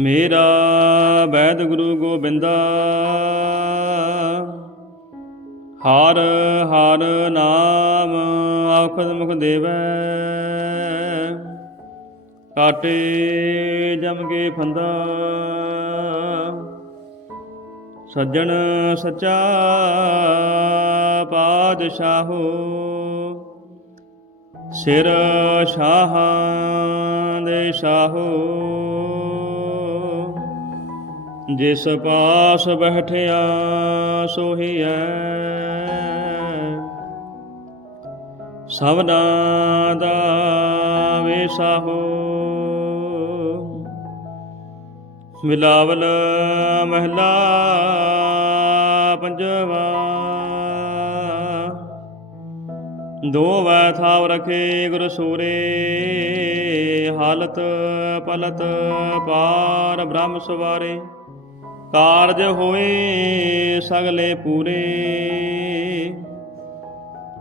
ਮੇਰਾ ਵੈਦ ਗੁਰੂ ਗੋਬਿੰਦਾ। ਹਰ ਹਰ ਨਾਮ ਆਖਦ ਮੁਖ ਦੇਵੈ। ਕਾਟੇ ਜਮ ਕੇ ਫੰਦਾ। ਸੱਜਣ ਸੱਚਾ ਪਾਤਸ਼ਾਹੋ। ਸਿਰ ਸ਼ਾਹਾਂ ਦੇ ਸ਼ਾਹੋ। ਜਿਸ ਪਾਸ ਬੈਠਿਆ ਸੋਹੀਐ ਸਭਨਾ ਦਾ ਵੇਸਾਹੋ ਮਿਲਾਵਲ ਮਹਿਲਾ ਪੰਜਵਾ। ਦੋ ਵੈ ਥਾਵ ਰਖੇ ਗੁਰ ਸੂਰੇ, ਹਾਲਤ ਪਲਤ ਪਾਰ ਬ੍ਰਹਮ ਸਵਾਰੇ। ਕਾਰਜ ਹੋਏ ਸਗਲੇ ਪੂਰੇ।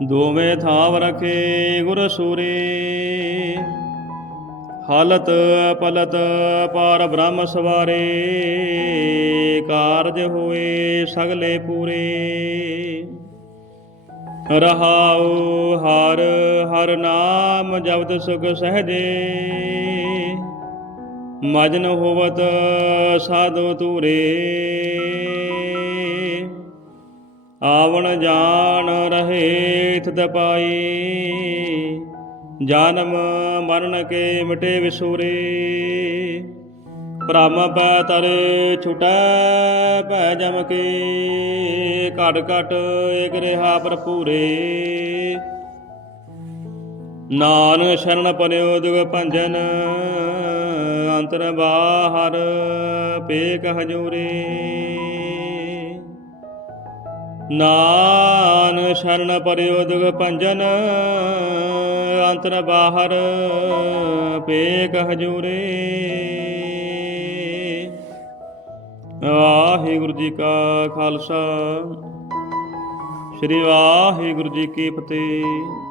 ਦੋਵੇਂ ਥਾਵ ਰਖੇ ਗੁਰ ਸੂਰੇ। ਹਾਲਤ ਪਲਤ ਪਾਰ ਬ੍ਰਹਮ ਸਵਾਰੇ। ਕਾਰਜ ਹੋਏ ਸਗਲੇ ਪੂਰੇ। ਰਹਾਉ ਹਰ ਹਰ ਨਾਮ ਜਪਤ ਸੁਖ ਸਹਜੇ। ਮਜਨ ਹੋਵਤ ਸਾਧੂ ਤੂਰੇ ਆਵਣ ਜਾਣ ਰਹੇ ਥਿਤ ਪਾਈ ਜਨਮ ਮਰਨ ਕੇ ਮਿਟੇ ਵਿਸੂਰੇ। ਭ੍ਰਮ ਪੈ ਤਰ ਛੁਟੈ ਭੈ ਜਮ ਕੇ। ਘਟ ਘਟ ਏਕ ਰਹਾ ਭਰਪੂਰੇ। ਨਾਨਕ ਸ਼ਰਨ ਪਰਿਓ ਦੁਗ ਭੰਜਨ, ਅੰਤਰ ਬਾਹਰ ਪੇਕ ਹਜੂਰੀ। ਨਾਨ ਸ਼ਰਨ ਪਰਿਓ ਦੁਗ ਭੰਜਨ, ਅੰਤਰ ਬਾਹਰ ਪੇਕ ਹਜੂਰੇ। ਵਾਹਿਗੁਰੂ ਜੀ ਕਾ ਖਾਲਸਾ, ਸ੍ਰੀ ਵਾਹਿਗੁਰੂ ਜੀ ਕੀ ਫਤਿਹ।